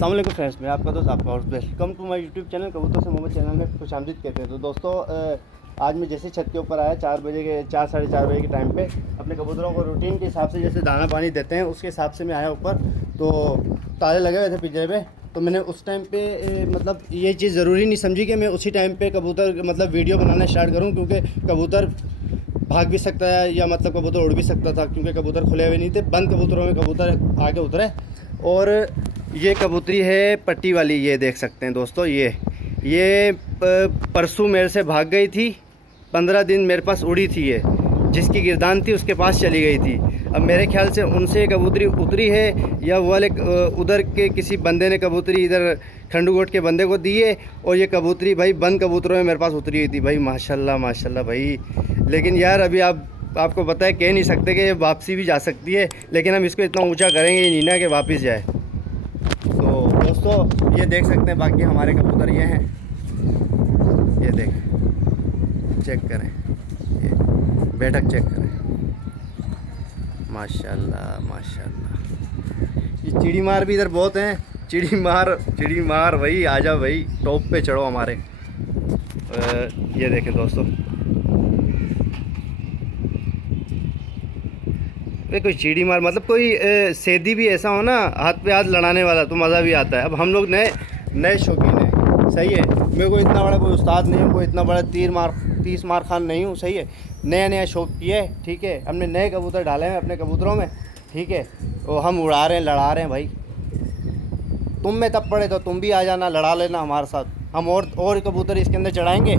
अस्सलाम वालेकुम फ्रेंड्स, मैं आपका दोस्त आपका और welcome to my YouTube channel कबूतर से मोहम्मद चैनल में खुशामदीद कहते हैं। तो दोस्तों आज मैं जैसे छत के ऊपर आया 4 बजे के 4 साढ़े 4 बजे के टाइम पे अपने कबूतरों को रूटीन के हिसाब से जैसे दाना पानी देते हैं उसके हिसाब से मैं आया ऊपर। तो ताले लगे हुए थे पिंजरे पे, तो मैंने उस टाइम पे मतलब ये चीज़ ज़रूरी नहीं समझी कि मैं उसी टाइम पे कबूतर मतलब वीडियो बनाना स्टार्ट करूँ, क्योंकि कबूतर भाग भी सकता है या मतलब कबूतर उड़ भी सकता था, क्योंकि कबूतर खुले हुए नहीं थे। बंद कबूतरों में कबूतर आगे उतरे। और ये कबूतरी है पट्टी वाली, ये देख सकते हैं दोस्तों। ये परसों मेरे से भाग गई थी, 15 दिन मेरे पास उड़ी थी। ये जिसकी गिरदान थी उसके पास चली गई थी। अब मेरे ख्याल से उनसे कबूतरी उतरी है या वो वाले उधर के किसी बंदे ने कबूतरी इधर खंडूगोट के बंदे को दी है, और ये कबूतरी भाई बंद कबूतरों में मेरे पास उतरी हुई थी। भाई माशाल्लाह माशाल्लाह भाई। लेकिन यार अभी आपको पता है, कह नहीं सकते कि ये वापसी भी जा सकती है, लेकिन हम इसको इतना ऊंचा करेंगे ये नीना के वापस जाए। तो दोस्तों ये देख सकते हैं, बाकी हमारे कबूतर ये हैं, ये देखें, चेक करें, ये बैठक चेक करें, माशाल्लाह माशाल्लाह। ये चिड़ी मार भी इधर बहुत हैं। चिड़ी मार भाई, आजा भाई, टॉप पे चढ़ो हमारे। ये देखें दोस्तों, कोई चिड़ी मार मतलब कोई सेदी भी ऐसा हो ना, हाथ पे हाथ लड़ाने वाला, तो मज़ा भी आता है। अब हम लोग नए शौकीन हैं, सही है। मेरे को इतना बड़ा कोई उस्ताद नहीं हूँ, कोई इतना बड़ा 30 मार खान नहीं हूँ, सही है। नया शौक किया है, ठीक है। हमने नए कबूतर डाले हैं अपने कबूतरों में, ठीक है। वो हम उड़ा रहे हैं, लड़ा रहे हैं भाई। तुम में तब पड़े तो तुम भी आ जाना, लड़ा लेना हमारे साथ। हम और कबूतर इसके अंदर चढ़ाएँगे,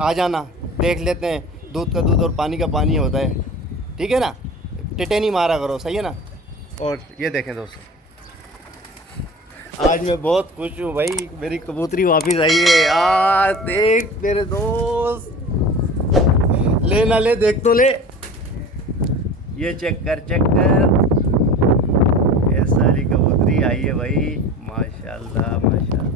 आ जाना, देख लेते हैं। दूध का दूध और पानी का पानी होता है, ठीक है ना। टिटे नहीं मारा करो, सही है ना। और ये देखें दोस्तों, आज मैं बहुत खुश हूँ भाई, मेरी कबूतरी वापस आई है यार। देख मेरे दोस्त, ले ना ले, देख तो ले, ये चेक कर, ये सारी कबूतरी आई है भाई, माशाल्लाह माशाल्लाह।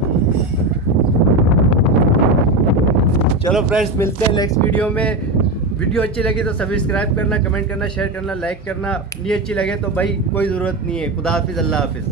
चलो फ्रेंड्स, मिलते हैं नेक्स्ट वीडियो में। वीडियो अच्छी लगी तो सब्सक्राइब करना, कमेंट करना, शेयर करना, लाइक करना। नहीं अच्छी लगे तो भाई कोई ज़रूरत नहीं है। खुदा हाफिज़, अल्लाह हाफिज़।